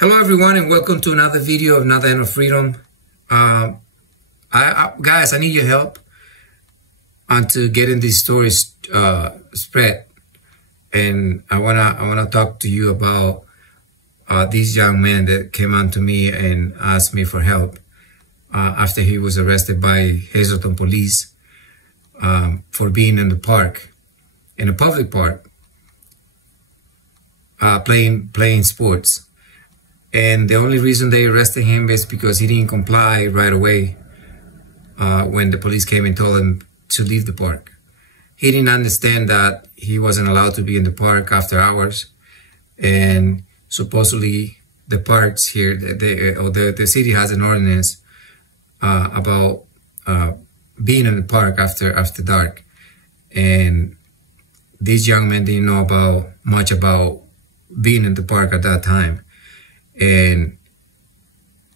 Hello everyone and welcome to another video of Another End of Freedom. Guys, I need your help to getting these stories spread, and I wanna talk to you about this young man that came on to me and asked me for help after he was arrested by Hazleton police for being in the park, in a public park, playing sports. And the only reason they arrested him is because he didn't comply right away when the police came and told him to leave the park. He didn't understand that he wasn't allowed to be in the park after hours. And supposedly the parks here, the city has an ordinance about being in the park after dark. And this young man didn't know much about being in the park at that time. And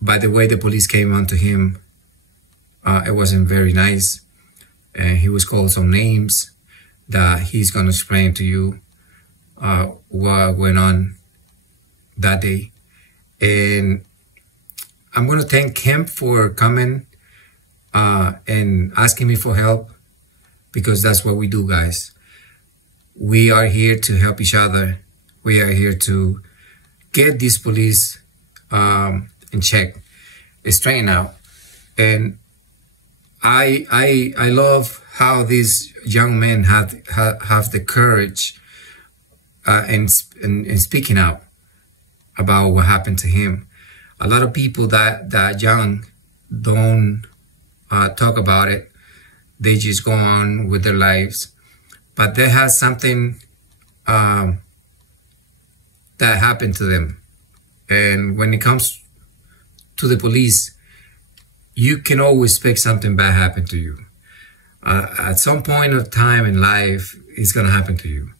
by the way the police came onto him, it wasn't very nice. And he was called some names that he's going to explain to you what went on that day. And I'm going to thank him for coming and asking me for help, because that's what we do, guys. We are here to help each other. We are here to get these police in check, straighten out. And I love how these young men have the courage in speaking out about what happened to him. A lot of people that young don't talk about it. They just go on with their lives. But there has something that happened to them. And when it comes to the police, you can always expect something bad happen to you. At some point of time in life, it's going to happen to you.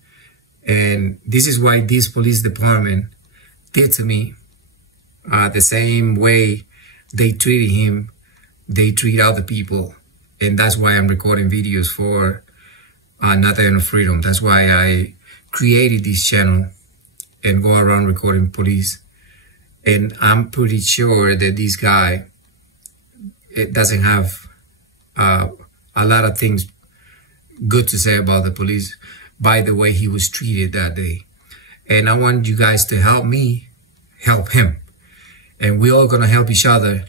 And this is why this police department did to me the same way they treated him, they treat other people. And that's why I'm recording videos for Another End of Freedom. That's why I created this channel and go around recording police. And I'm pretty sure that this guy, it doesn't have a lot of things good to say about the police by the way he was treated that day. And I want you guys to help me help him. And we're all gonna help each other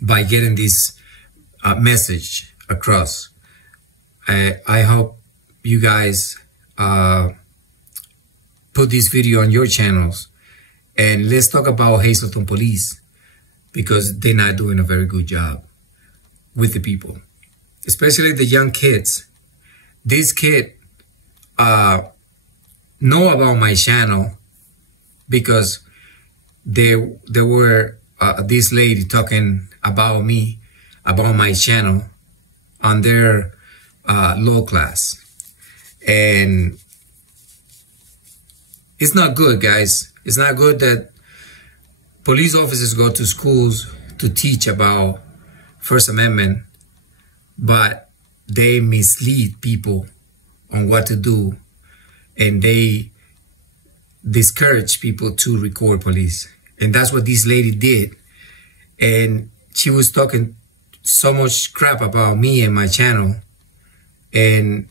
by getting this message across. I hope you guys put this video on your channels, and let's talk about Hazleton police, because they're not doing a very good job with the people, especially the young kids. This kid know about my channel because there were this lady talking about me, about my channel on their law class. And it's not good, guys. It's not good that police officers go to schools to teach about First Amendment, but they mislead people on what to do, and they discourage people to record police. And that's what this lady did. And she was talking so much crap about me and my channel, and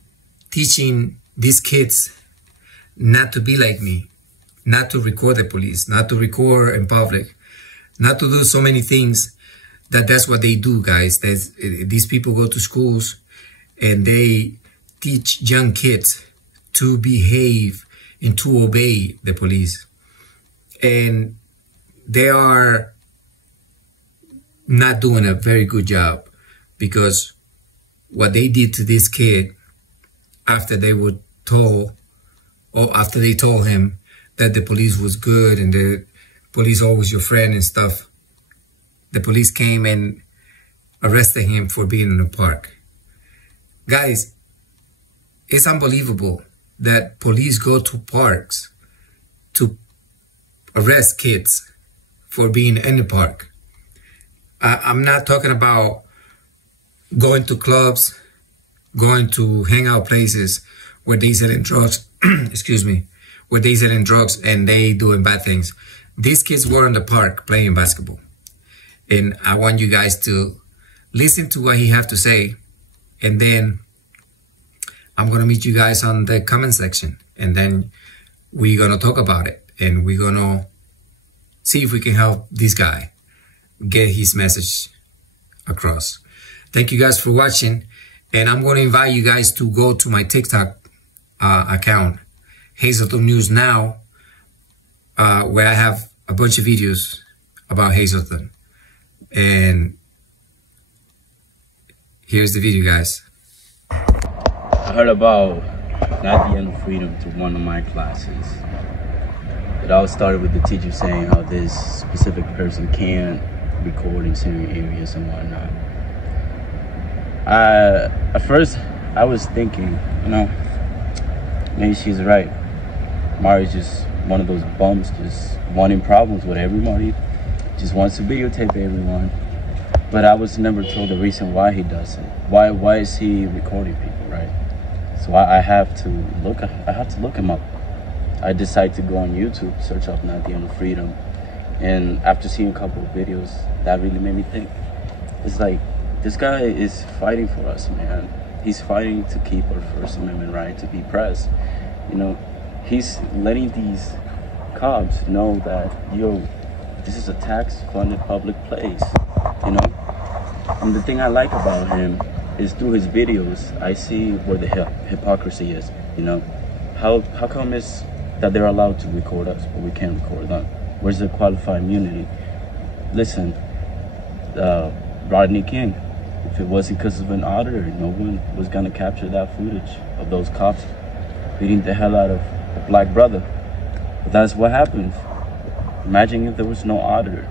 teaching these kids not to be like me, not to record the police, not to record in public, not to do so many things. That's what they do, guys. These people go to schools and they teach young kids to behave and to obey the police. And they are not doing a very good job, because what they did to this kid after they were told, or after they told him that the police was good and the police always your friend and stuff, the police came and arrested him for being in the park. Guys, it's unbelievable that police go to parks to arrest kids for being in the park. I'm not talking about going to clubs, going to hangout places where they selling drugs, excuse me, where they selling drugs and they doing bad things. These kids were in the park playing basketball. And I want you guys to listen to what he have to say. And then I'm going to meet you guys on the comment section. And then we're going to talk about it. And we're going to see if we can help this guy get his message across. Thank you guys for watching. And I'm going to invite you guys to go to my TikTok account, Hazelton News Now, where I have a bunch of videos about Hazelton. And here's the video, guys. I heard about Not the End of Freedom to one of my classes. It all started with the teacher saying how this specific person can't record in certain areas and whatnot. At first, I was thinking, you know, maybe she's right. Mario's just one of those bums, just wanting problems with everybody, just wants to videotape everyone. But I was never told the reason why he does it. Why is he recording people, right? So I have to look him up. I decided to go on YouTube, search up Not the End of Freedom, and after seeing a couple of videos, that really made me think. It's like, this guy is fighting for us, man. He's fighting to keep our First Amendment right to be press. You know, he's letting these cops know that, yo, this is a tax-funded public place, you know? And the thing I like about him is through his videos, I see where the hypocrisy is, you know? How come it's that they're allowed to record us, but we can't record them? Where's the qualified immunity? Listen, Rodney King, if it wasn't because of an auditor, no one was gonna capture that footage of those cops beating the hell out of a black brother. But that's what happens. Imagine if there was no auditor.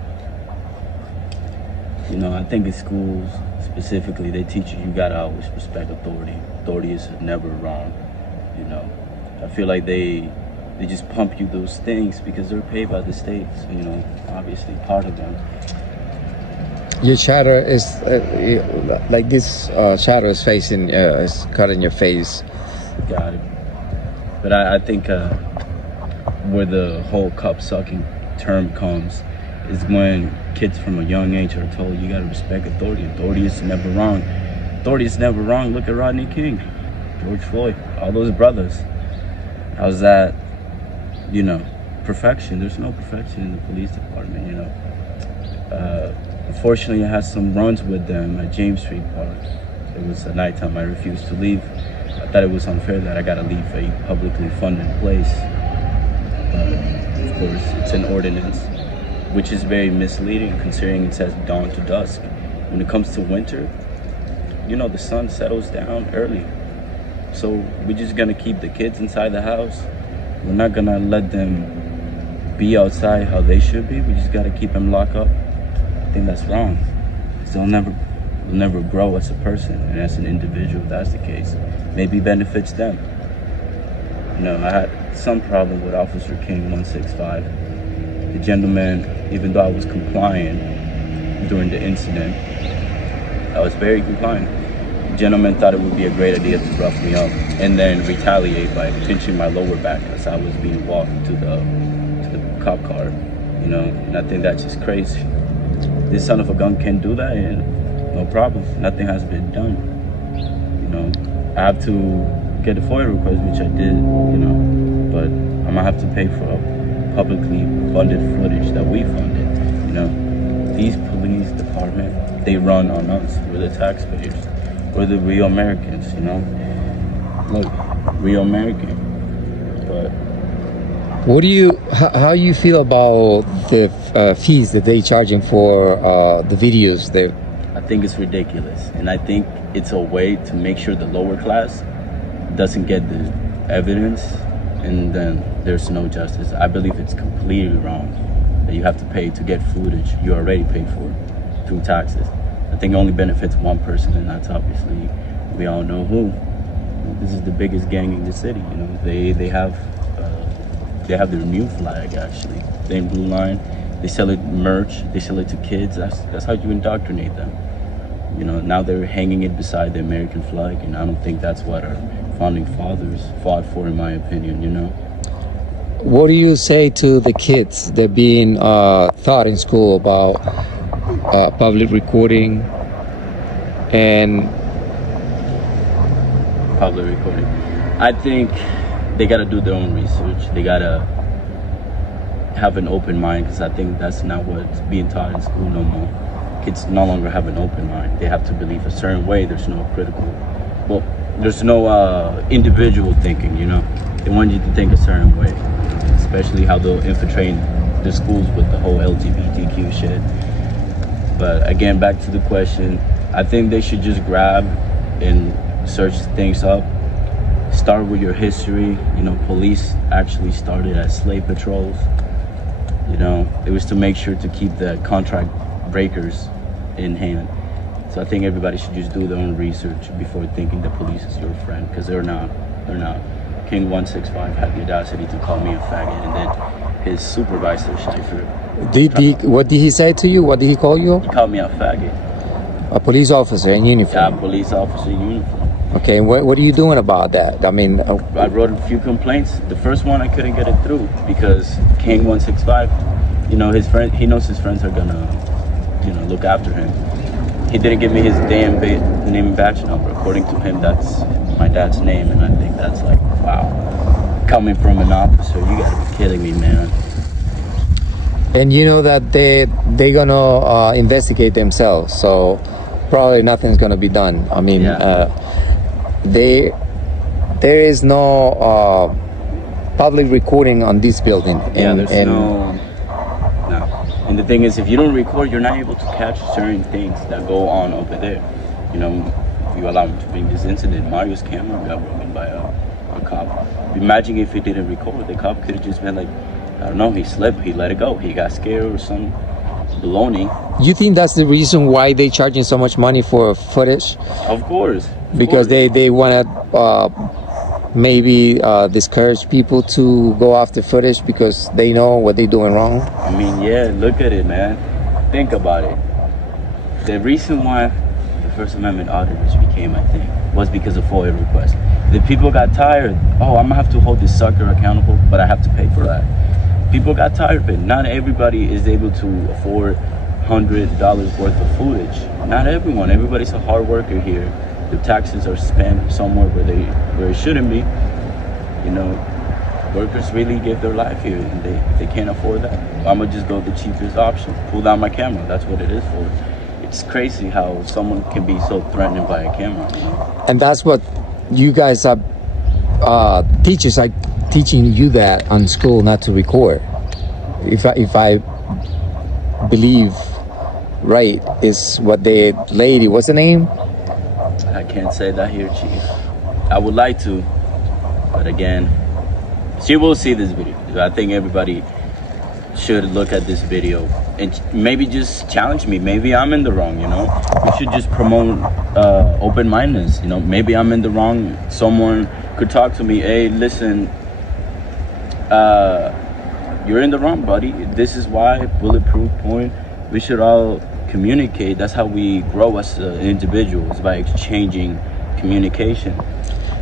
You know, I think in schools specifically, they teach you gotta always respect authority. Authority is never wrong, you know. I feel like they just pump you those things because they're paid by the states, you know, obviously part of them. Your shadow is like this shadow is facing, is cut in your face. Got it. But I think where the whole cup sucking term comes is when kids from a young age are told you gotta respect authority. Authority is never wrong. Authority is never wrong. Look at Rodney King, George Floyd, all those brothers. How's that, you know, perfection? There's no perfection in the police department, you know. Unfortunately, I had some runs with them at James Street Park. It was at nighttime. I refused to leave. I thought it was unfair that I gotta leave a publicly funded place. Of course, it's an ordinance, which is very misleading considering it says dawn to dusk. When it comes to winter, you know, the sun settles down early. So we're just gonna keep the kids inside the house. We're not gonna let them be outside how they should be. We just gotta keep them locked up. I think that's wrong. So they'll never grow as a person and as an individual if that's the case. Maybe benefits them. You know, I had some problem with Officer King 165. The gentleman, even though I was compliant during the incident, I was very compliant. The gentleman thought it would be a great idea to rough me up and then retaliate by pinching my lower back as I was being walked to the cop car. You know, and I think that's just crazy. This son of a gun can do that, and no problem. Nothing has been done. You know, I have to get a FOIA request, which I did. You know, but I'm gonna have to pay for publicly funded footage that we funded. You know, these police department, they run on us. We're the taxpayers. We're the real Americans. You know, look, real American. But What do you, how you feel about the fees that they charging for the videos there? I think it's ridiculous, and I think it's a way to make sure the lower class doesn't get the evidence, and then there's no justice. I believe it's completely wrong that you have to pay to get footage you already paid for through taxes. I think it only benefits one person, and that's obviously, we all know who. This is the biggest gang in the city. You know, they have their new flag, actually. They're in Blue Line. They sell it merch. They sell it to kids. That's how you indoctrinate them. You know, now they're hanging it beside the American flag, and I don't think that's what our founding fathers fought for, in my opinion, you know. what do you say to the kids that being taught in school about public recording and public recording? I think they gotta do their own research. They gotta have an open mind, because I think that's not what's being taught in school no more. Kids no longer have an open mind. They have to believe a certain way. There's no there's no individual thinking, you know. They want you to think a certain way, especially how they'll infiltrate the schools with the whole LGBTQ shit. But again, back to the question, I think they should just grab and search things up. Start with your history. You know, police actually started as slave patrols. You know, it was to make sure to keep the contract breakers in hand. So I think everybody should just do their own research before thinking the police is your friend, because they're not. They're not. King 165 had the audacity to call me a faggot, and then his supervisor, Schaefer. What did he say to you? What did he call you? He called me a faggot. A police officer in uniform? Yeah, a police officer in uniform. Okay, what are you doing about that? I mean... I wrote a few complaints. The first one, I couldn't get it through because King 165, you know, his friend, he knows his friends are gonna, you know, look after him. He didn't give me his damn name and badge number. According to him, that's my dad's name, and I think that's like, wow. Coming from an officer, you gotta be kidding me, man. And you know that they're gonna investigate themselves, so probably nothing's gonna be done. I mean, yeah. There is no public recording on this building. Yeah, there's no. And the thing is, if you don't record, you're not able to catch certain things that go on over there. You know, if you allow me to bring this incident, Mario's camera got broken by a cop. Imagine if he didn't record, the cop could have just been like, I don't know, he slipped, he let it go, he got scared or some baloney. You think that's the reason why they charging so much money for footage? Of course. Because they want to maybe discourage people to go after footage because they know what they're doing wrong? I mean, yeah, look at it, man. Think about it. The reason why the First Amendment auditors became, I think, was because of FOIA requests. The people got tired. Oh, I'm gonna have to hold this sucker accountable, but I have to pay for that. People got tired of it. Not everybody is able to afford $100 worth of footage. Not everyone. Everybody's a hard worker here. The taxes are spent somewhere where it shouldn't be. You know, workers really give their life here, and if they can't afford that, I'm gonna just go the cheapest option. Pull down my camera. That's what it is for. It's crazy how someone can be so threatened by a camera. You know? And that's what you guys are teachers are teaching you that on school, not to record. If I believe right, is what the lady, what's the name? I can't say that here, Chief. I would like to, but again, she will see this video. I think everybody should look at this video and maybe just challenge me. Maybe I'm in the wrong, you know? We should just promote open-mindedness, you know? Maybe I'm in the wrong. Someone could talk to me, hey, listen, you're in the wrong, buddy. This is why, bulletproof point. We should all communicate. That's how we grow as individuals, by exchanging communication,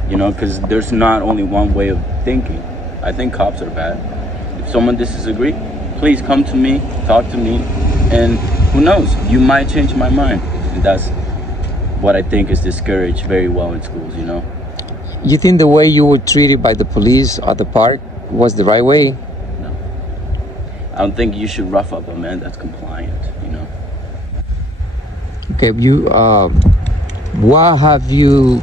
you know, because there's not only one way of thinking. I think cops are bad. If someone disagrees, please come to me, talk to me, and who knows, you might change my mind. And that's what I think is discouraged very well in schools, you know. You think the way you were treated by the police at the park was the right way? No. I don't think you should rough up a man that's compliant, you know. Okay, you, what have you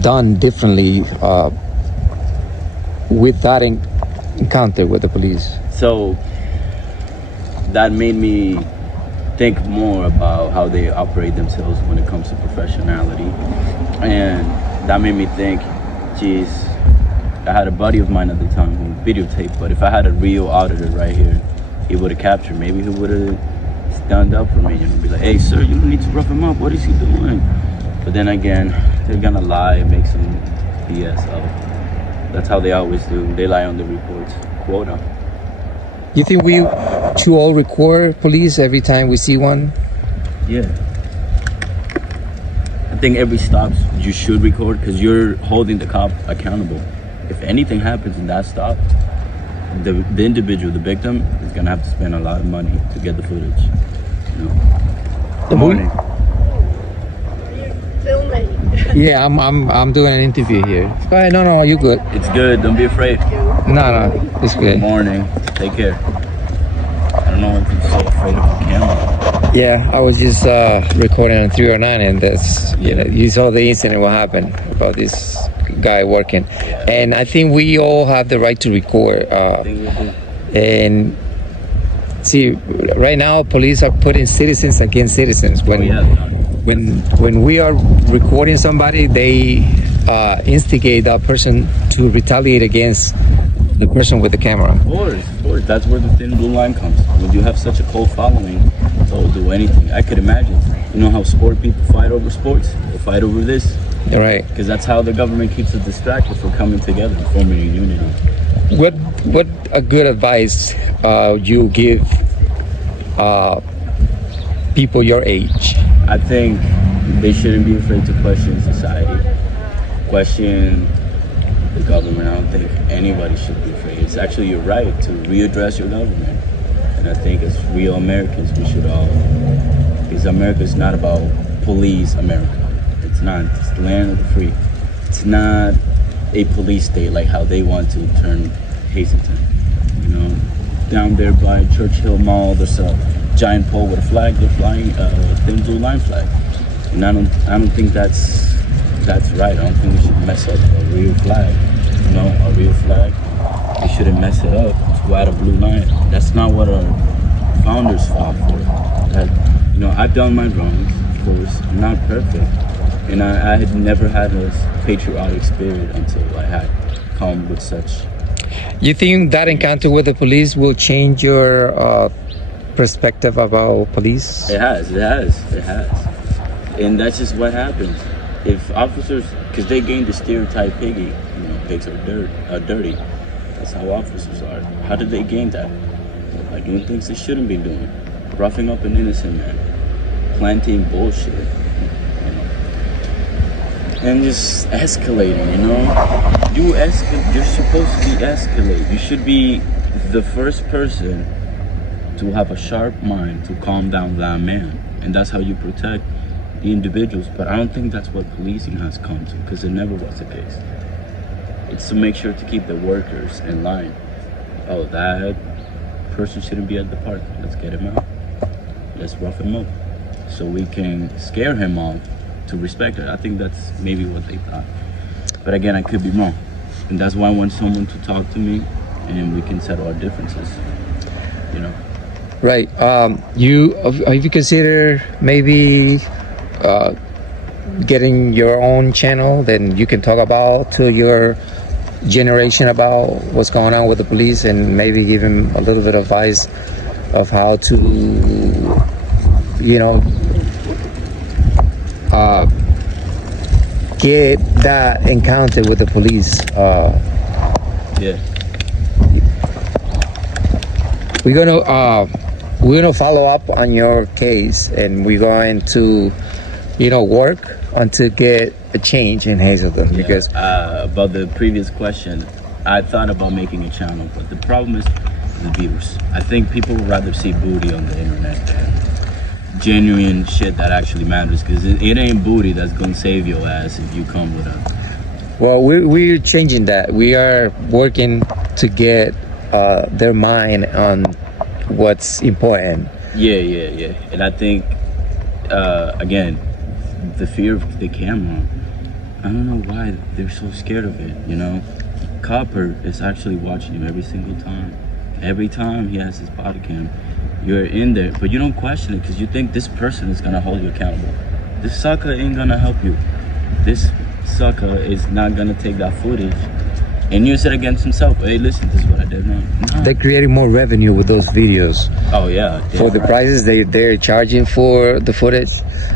done differently with that encounter with the police? So that made me think more about how they operate themselves when it comes to professionality, and that made me think, geez, I had a buddy of mine at the time who videotaped, but if I had a real auditor right here, he would have captured. Maybe he would have stand up for me, you know, be like, hey sir, you don't need to rough him up, what is he doing? But then again, they're gonna lie and make some BS up. That's how they always do. They lie on the reports. Quota. You think we should all record police every time we see one? Yeah. I think every stop you should record, because you're holding the cop accountable. if anything happens in that stop, the individual, the victim, is gonna have to spend a lot of money to get the footage. You know? Good morning. Filming. Yeah, I'm doing an interview here. Go ahead. No, you good. It's good. Don't be afraid. No, it's good. Good morning. Take care. I don't know if you're so afraid of the camera. Yeah, I was just recording on 309, and that's you saw the incident. What happened about this guy working, and I think we all have the right to record. I think we do. And see, right now, police are putting citizens against citizens. When we are recording somebody, they instigate that person to retaliate against the person with the camera. Of course. That's where the thin blue line comes. When you have such a cold following, they'll do anything. I could imagine. You know how sport people fight over sports? They fight over this. You're right. Because that's how the government keeps us distracted from coming together and forming a unity. What a good advice you give people your age? I think they shouldn't be afraid to question society, question the government. I don't think anybody should be afraid. It's actually your right to readdress your government. And I think as real Americans, we should all, because America is not about police America. It's not. It's the land of the free. It's not a police state like how they want to turn Hazleton. You know, down there by Churchill Mall, there's a giant pole with a flag. They're flying a thin blue line flag, and I don't think that's right. I don't think we should mess up a real flag. You know, a real flag. We shouldn't mess it up. It's white a blue line. That's not what our founders fought for. That, you know, I've done my wrongs, of course. I'm not perfect. And I had never had a patriotic spirit until I had come with such. You think that encounter with the police will change your perspective about police? It has. And that's just what happens. If officers, because they gain the stereotype piggy, you know, pigs are dirty. That's how officers are. How did they gain that? By doing things they shouldn't be doing. Roughing up an innocent man. Planting bullshit. You know. And just escalating, you know? You're supposed to be escalate. You should be the first person to have a sharp mind to calm down that man. And that's how you protect the individuals. But I don't think that's what policing has come to, because it never was the case. It's to make sure to keep the workers in line. Oh, that person shouldn't be at the park. Let's get him out. Let's rough him up. So we can scare him off to respect it. I think that's maybe what they thought. But again, I could be wrong. And that's why I want someone to talk to me and we can settle our differences. You know? Right. Have you consider maybe getting your own channel? Then you can talk about to your generation about what's going on with the police, and maybe give them a little bit of advice of how to, you know, get that encounter with the police. Yeah. We're gonna follow up on your case, and we're going to, you know, work until get a change in Hazleton. Yeah. Because about the previous question, I thought about making a channel, but the problem is the viewers. I think people would rather see booty on the internet than genuine shit that actually matters, because it ain't booty that's gonna save your ass if you come with a. Well, we're changing that. We are working to get their mind on what's important. Yeah. And I think, again, the fear of the camera, I don't know why they're so scared of it, you know? Copper is actually watching you every single time. Every time he has his body cam, you're in there, but you don't question it because you think this person is gonna hold you accountable. This sucker ain't gonna help you. This sucker is not gonna take that footage and use it against himself. Hey, listen, this is what I did wrong. No. They're creating more revenue with those videos. Oh yeah. For the prices they're charging for the footage,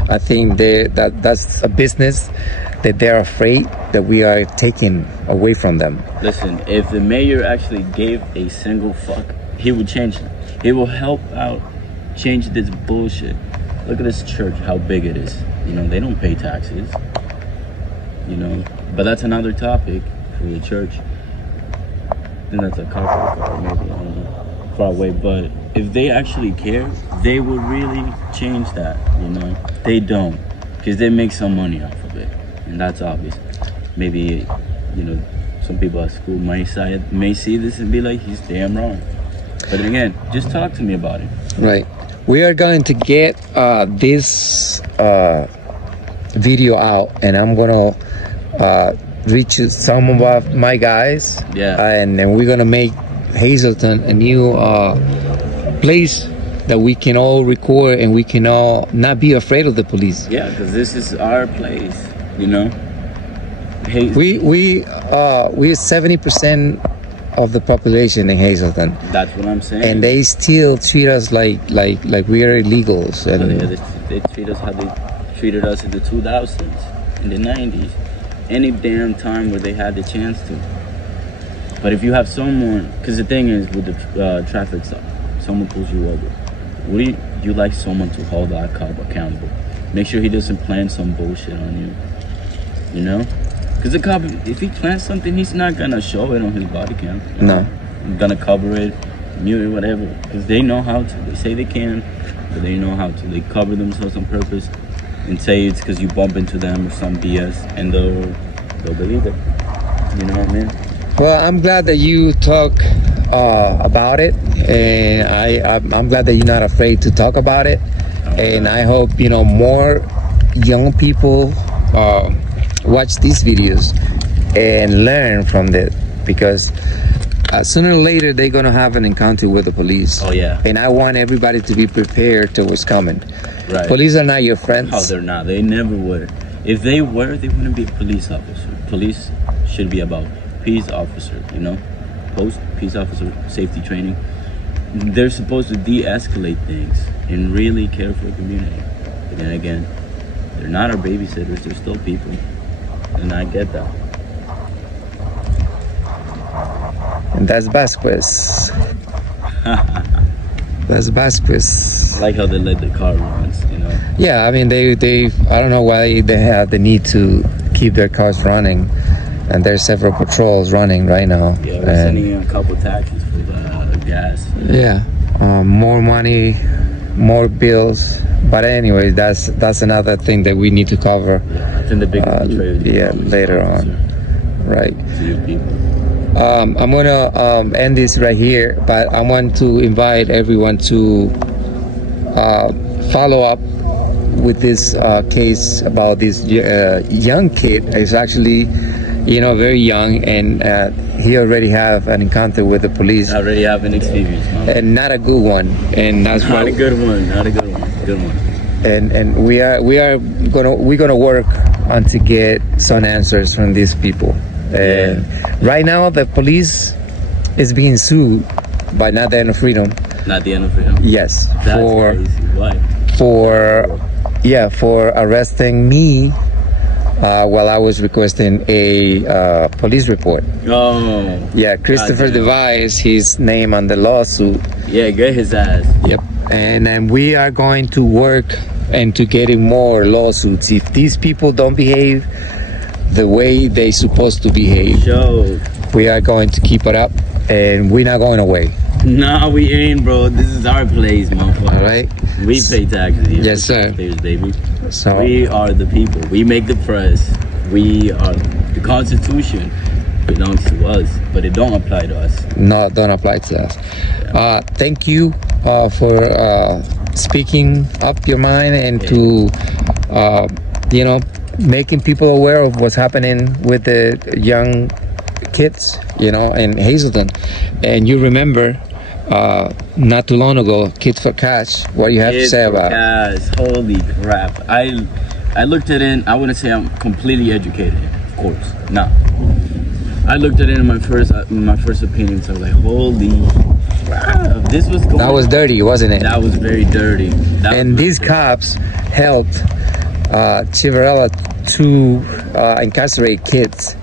I think that's a business that they're afraid that we are taking away from them. Listen, if the mayor actually gave a single fuck, he would change it. He will help out change this bullshit. Look at this church, how big it is. You know, they don't pay taxes. You know, but that's another topic for the church. think that's a cop car, maybe, I don't know, far away. But if they actually care, they would really change that, you know? They don't, because they make some money off of it, and that's obvious. Maybe, you know, some people at school may see this and be like, he's damn wrong. But again, just talk to me about it. Right. We are going to get this video out, and I'm gonna reach some of my guys. Yeah. And we're gonna make Hazleton a new place that we can all record, and we can all not be afraid of the police. Yeah, because this is our place, you know. We're 70% of the population in Hazleton. That's what I'm saying. And they still treat us like we are illegals. And they treat us how they treated us in the 2000s, in the 90s, any damn time where they had the chance to. But if you have someone, because the thing is with the traffic stop, someone pulls you over, would you like someone to hold that cop accountable? Make sure he doesn't plan some bullshit on you, you know? Because the cop, if he plans something, he's not gonna show it on his body cam. No. He's gonna cover it, mute it, whatever. Because they know how to. They say they can, but they know how to. They cover themselves on purpose and say it's because you bump into them or some BS, and they'll believe it. You know what I mean? Well, I'm glad that you talk about it, and I'm glad that you're not afraid to talk about it. And I hope, you know, more young people watch these videos and learn from it, because sooner or later they're gonna have an encounter with the police. Oh yeah. And I want everybody to be prepared to what's coming. Right. Police are not your friends. Oh, they're not. They never were. If they were, they wouldn't be a police officer. Police should be about peace officer, you know? Peace officer safety training. They're supposed to de-escalate things and really care for the community. But then again, they're not our babysitters. They're still people. And I get that. And that's Vasquez. That's Vasquez. I like how they let the car run, you know? Yeah, I mean, they I don't know why they have the need to keep their cars running. And there's several patrols running right now. Yeah, we're sending in a couple taxis for the gas. Yeah, more money, more bills. But anyway, that's another thing that we need to cover. Yeah, I think the biggest yeah, later on. Right. To you people. I'm gonna end this right here, but I want to invite everyone to follow up with this case about this young kid. It's actually, you know, very young, and he already have an encounter with the police. I already have an experience, Mom. And not a good one. And that's not a good one. Not a good one. Good one. And we're gonna work on to get some answers from these people. And right now the police is being sued by Not the End of Freedom. Not the End of Freedom. Yes. That's crazy. Why? For arresting me while I was requesting a police report. Oh. Yeah, Christopher Device, his name on the lawsuit. Yeah, get his ass. Yep. And then we are going to work into getting more lawsuits. If these people don't behave the way they supposed to behave, we are going to keep it up, and we're not going away. Nah, we ain't, bro. This is our place, motherfucker. All right. We pay taxes here. Yes, sir. Baby. So we are the people. We make the press. We are the Constitution. Belongs to us, but it don't apply to us. No, don't apply to us. Yeah. Thank you for speaking up your mind and to you know, making people aware of what's happening with the young kids, you know, in Hazleton. And you remember not too long ago, Kids for Cash. What do you have to say about it? Holy crap. I looked at it. I wouldn't say I'm completely educated, of course. No. I looked at it in my first opinion, so I was like, holy crap, this was going That was dirty, wasn't it? That was very dirty. And these cops helped Chivarella to incarcerate kids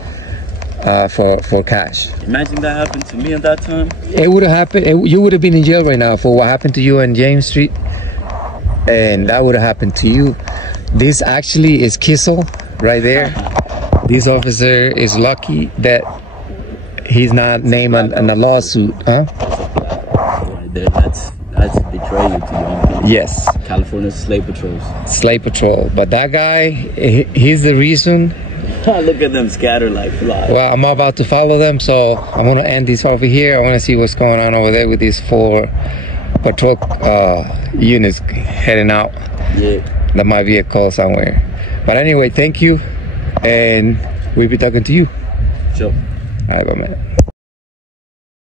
for cash. Imagine that happened to me at that time. It would have happened. You would have been in jail right now for what happened to you on James Street, and that would have happened to you. This actually is Kissel right there. This officer is lucky that he's not named in a lawsuit, huh? Right there, that's betrayal to young people. Yes. California slave patrols. Slave patrol. But that guy, he's the reason. Look at them scatter like flies. Well, I'm about to follow them, so I'm gonna end this over here. I want to see what's going on over there with these 4 patrol units heading out. Yeah. That might be a call somewhere. But anyway, thank you, and we'll be talking to you. Sure. All right, bye, man.